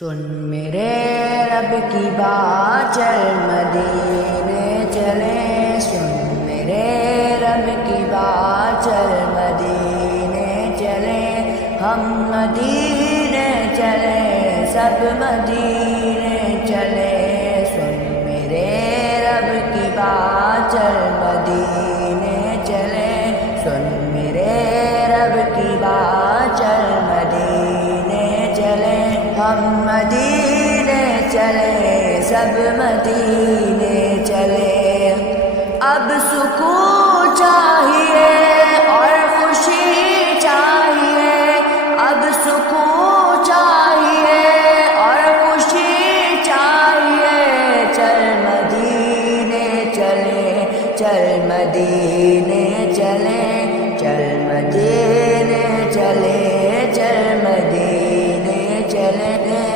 سن میرے رب کی بات، چل مدینے چلیں، سن میرے رب کی بات، چل مدینے چلیں، ہم مدینے چلیں، سب مدینے چلیں، سن میرے رب کی بات، چل مدینے چلیں، سن میرے رب کی بات، چل مدینے چلیں، ہم مدینے چلے، سب مدینے چلے، اب سکون چاہیے